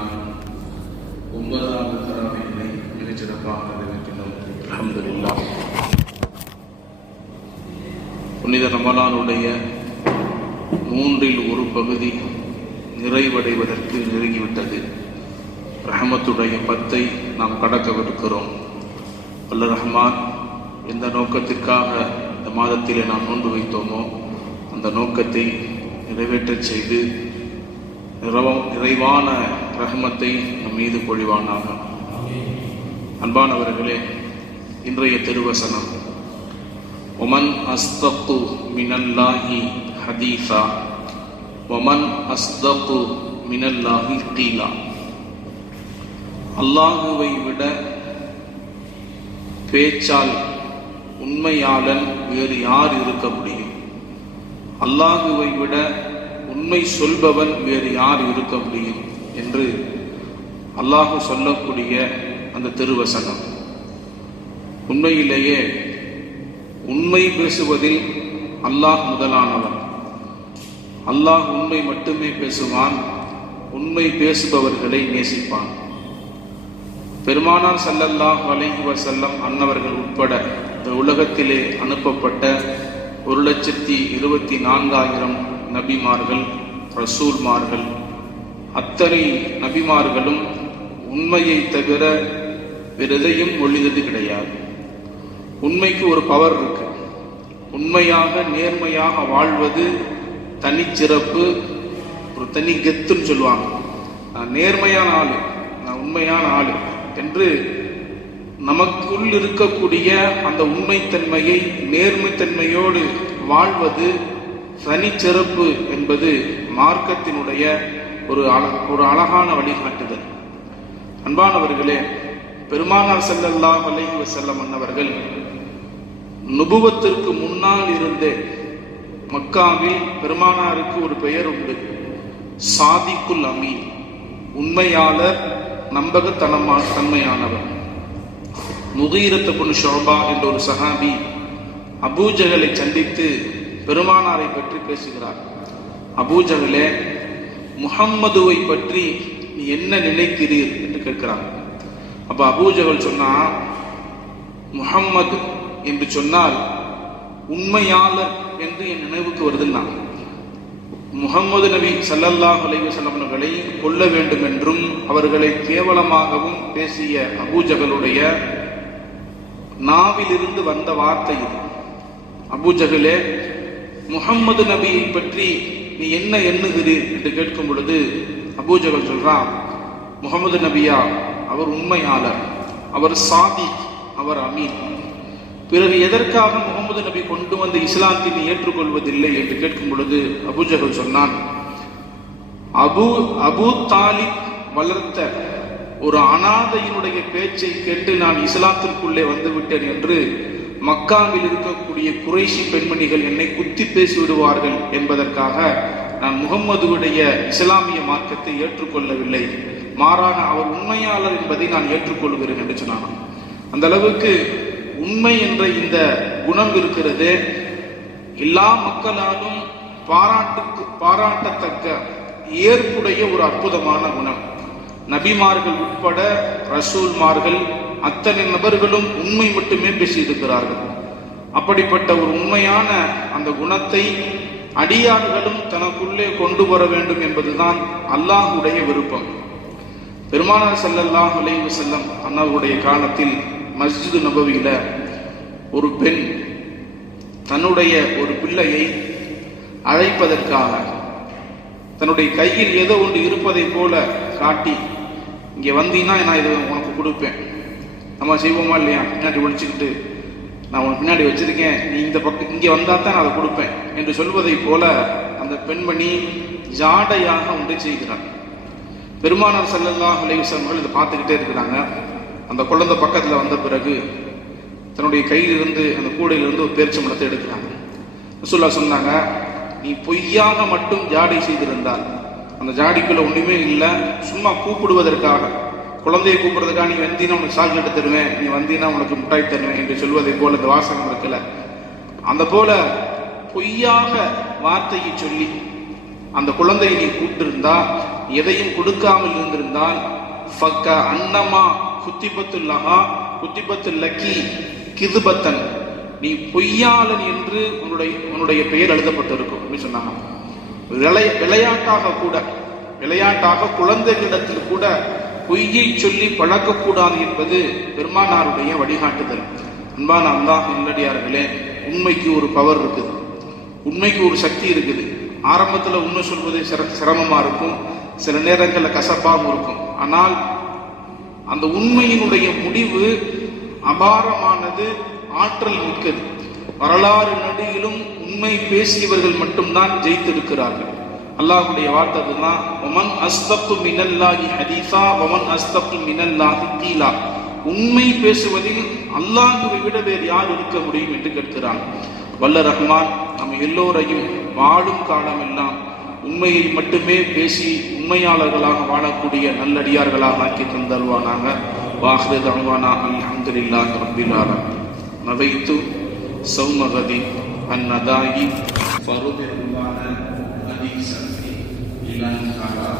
நாம் 9வது தராவினை மிகச் சிறப்பாக நிறைவேற்றினோம். அல்ஹம்துலில்லாஹ். புனித ரமலானுடைய 1/3 பகுதி நிறைவடைவதற்கு நெருங்கிவிட்டது. ரஹமத்துடைய 10ஐ நாம் கடக்கவிருக்கிறோம். வல்ல ரஹ்மான் எந்த நோக்கத்திற்காக இந்த மாதத்திலே நாம் நோன்பு வைத்தோமோ அந்த நோக்கத்தை நிறைவேற்றச் செய்து நிறைவான ரஹமத்தை நம் மீது பொழிவானாக. அன்பானவர்களே, இன்றைய திருவசனம் ஒமன் அஸ்தகு மினல்லாஹி ஹதீஸா ஒமன் அஸ்தகு மினல்லாஹி கீலா. அல்லாஹுவை விட பேச்சால் உண்மையாளன் வேறு யார் இருக்க முடியும்? அல்லாஹுவை விட உண்மை சொல்பவன் வேறு யார் இருக்க முடியும் என்று அல்லாஹு சொல்லக்கூடிய அந்த திருவசனம். உண்மையிலேயே உண்மை பேசுவதில் அல்லாஹ் முதலானவன். அல்லாஹ் உண்மை மட்டுமே பேசுவான், உண்மை பேசுபவர்களை நேசிப்பான். பெருமானார் ஸல்லல்லாஹு அலைஹி வஸல்லம் அன்னவர்கள் உட்பட இந்த உலகத்திலே அனுப்பப்பட்ட 1,24,000 நபிமார்கள், ரசூல்மார்கள், அத்தனை நபிமார்களும் உண்மையை தவிர வேறு எதையும் ஒழிந்தது கிடையாது. உண்மைக்கு ஒரு பவர் இருக்கு. உண்மையாக நேர்மையாக வாழ்வது தனிச்சிறப்பு, ஒரு தனி கெத்துன்னு சொல்லுவாங்க. நான் நேர்மையான ஆளு, நான் உண்மையான ஆளு என்று நமக்குள் இருக்கக்கூடிய அந்த உண்மைத்தன்மையை நேர்மைத்தன்மையோடு வாழ்வது தனிச்சிறப்பு என்பது மார்க்கத்தினுடைய ஒரு அழகான வழிகாட்டுதல். அன்பானவர்களே, பெருமானார் ஸல்லல்லாஹு அலைஹி வஸல்லம் அன்னவர்கள் நுபுவத்திற்கு முன்னால் இருந்தே மக்காவில் பெருமானாருக்கு ஒரு பெயர் உண்டு, சாதிக்குல் அமீன், உண்மையாளர், தன்மையானவர். முகீரத் இப்னு ஷுஅபா என்ற ஒரு சஹாபி அபூஜஹலை சந்தித்து பெருமானாரை பற்றி பேசுகிறார். அபூஜஹலே, முஹம்மதுவை பற்றி நீ என்ன நினைக்கிறீர் என்று கேட்கிறார். அப்ப அபூஜஹல் சொன்னா, முஹம்மது என்று சொன்னால் உண்மையாளர் என்று என் நினைவுக்கு வருதுன்னா, முஹம்மது நபி ஸல்லல்லாஹு அலைஹி வஸல்லம் அவர்களை கொல்ல வேண்டும் என்றும் அவர்களை கேவலமாகவும் பேசிய அபூஜஹலுடைய நாவிலிருந்து வந்த வார்த்தை இது. அபூஜஹலே, முஹம்மது நபியை பற்றி நீ என்ன எண்ணுகிறீர் என்று கேட்கும் பொழுது அபூஜஹல் சொல்றான், முஹம்மது நபியா, அவர் உண்மையாளர், அவர் சாதிக், அவர் அமீன். பிறகு எதற்காக முகமது நபி கொண்டு வந்த இஸ்லாத்தை நீ ஏற்றுக்கொள்வதில்லை என்று கேட்கும் பொழுது அபூஜஹல் சொன்னான், அபூ தாலிப் வளர்த்த ஒரு அனாதையினுடைய பேச்சை கேட்டு நான் இஸ்லாத்திற்குள்ளே வந்துவிட்டேன் என்று மக்காவில் இருக்கக்கூடிய குறைஷி பெண்மணிகள் என்னை குத்தி பேசி விடுவார்கள் என்பதற்காக நான் முகம்மதுவுடைய இஸ்லாமிய மார்க்கத்தை ஏற்றுக்கொள்ளவில்லை, மாறாக அவர் உண்மையாளர் என்பதை நான் ஏற்றுக்கொள்கிறேன் என்று சொன்னான். அந்த அளவுக்கு உண்மை என்ற இந்த குணம் இருக்கிறது. எல்லா மக்களாலும் பாராட்டத்தக்க ஏற்புடைய ஒரு அற்புதமான குணம். நபிமார்கள் உட்பட ரசூல்மார்கள் அத்தனை நபர்களும் உண்மை மட்டுமே பேசியிருக்கிறார்கள். அப்படிப்பட்ட ஒரு உண்மையான அந்த குணத்தை அடியார்களும் தனக்குள்ளே கொண்டு வர வேண்டும் என்பதுதான் அல்லாஹுடைய விருப்பம். பெருமானார் ஸல்லல்லாஹு அலைஹி வஸல்லம் அன்னவருடைய காலத்தில் மஸ்ஜிது நபவியில ஒரு பெண் தன்னுடைய ஒரு பிள்ளையை அழைப்பதற்காக தன்னுடைய கையில் ஏதோ ஒன்று இருப்பதை போல காட்டி, இங்கே வந்தீங்கன்னா நான் இதை உனக்கு கொடுப்பேன், நம்ம செய்வோமா இல்லையா, பின்னாடி ஒழிச்சுக்கிட்டு நான் உனக்கு பின்னாடி வச்சிருக்கேன், நீ இந்த பக்கம் இங்கே வந்தா தான் நான் அதை கொடுப்பேன் என்று சொல்வதை போல அந்த பெண்மணி ஜாடையாக ஒன்றை செய்கிறார். பெருமானார் ஸல்லல்லாஹு அலைஹி வஸல்லம் இதை பார்த்துக்கிட்டே இருக்கிறாங்க. அந்த குழந்தை பக்கத்தில் வந்த பிறகு தன்னுடைய கையிலிருந்து அந்த கூடையிலிருந்து ஒரு பேரிச்சம்பழத்தை எடுக்கிறாங்க. ரசூலுல்லாஹ் சொன்னாங்க, நீ பொய்யாக மட்டும் ஜாடை செய்திருந்தால், அந்த ஜாடிக்குள்ள ஒன்றுமே இல்லை, சும்மா கூப்பிடுவதற்காக, குழந்தையை கூப்பிடுறதுக்காக நீ வந்தீங்கன்னா உனக்கு சாக்லேட் தருவேன், நீ வந்தீங்கன்னா உனக்கு மிட்டாய் தருவேன் என்று சொல்வதை போல இந்த வாசகம் இருக்கல, அந்த போல பொய்யாக வார்த்தையை சொல்லி அந்த குழந்தையை நீ கூப்பிட்டு இருந்தா எதையும் கொடுக்காமல் இருந்திருந்தால் ஃபக்க அன்னமா குத்திபத்துல்லஹா குத்திபத்துல்லக்கி கிதுபத்தன், நீ பொய்யாளன் என்று உன்னுடைய பெயர் எழுதப்பட்டிருக்கும் அப்படின்னு சொன்னாங்க. விளையாட்டாக குழந்தைகளிடத்தில் கூட பொய்யை சொல்லி பழக்கக்கூடாது என்பது பெருமானாருடைய வழிகாட்டுதல். அன்பான அல்லாஹ் நல்லடியார்களே, உண்மைக்கு ஒரு பவர் இருக்குது, உண்மைக்கு ஒரு சக்தி இருக்குது. ஆரம்பத்தில் உண்மை சொல்வது சிரமமா இருக்கும், சில நேரங்களில் கசப்பாகவும் இருக்கும். ஆனால் அந்த உண்மையினுடைய முடிவு அபாரமானது, ஆற்றல் மிக்கது. வரலாறு நடிகிலும் உண்மை பேசியவர்கள் மட்டும்தான் ஜெயித்திருக்கிறார்கள். அல்லாஹ்வுடைய வார்த்தை அதுதான், வமன் அஸ்தக்து மினல்லாஹி ஹதீஸா வமன் அஸ்தக்து மினல்லாஹி கீலா. உண்மை பேசுவதில் அல்லாஹ்வை விட வேறு யார் இருக்க முடியும் என்று கேட்கிறான். வல்ல ரஹ்மான் நம்ம எல்லோரையும் வாழும் காலமெல்லாம் உண்மையை மட்டுமே பேசி உண்மையாளர்களாக வாழக்கூடிய நல்லடியார்களாக ஆக்கி தந்தல்வானாக. வாஹ்ரு தஅவானா அல்ஹம்துலில்லாஹி ரப்பில் ஆலமீன். நவைத்து சௌமகதி அன்னதாயி ஃபருதில்லான ஹதீஸன் இலன் கலா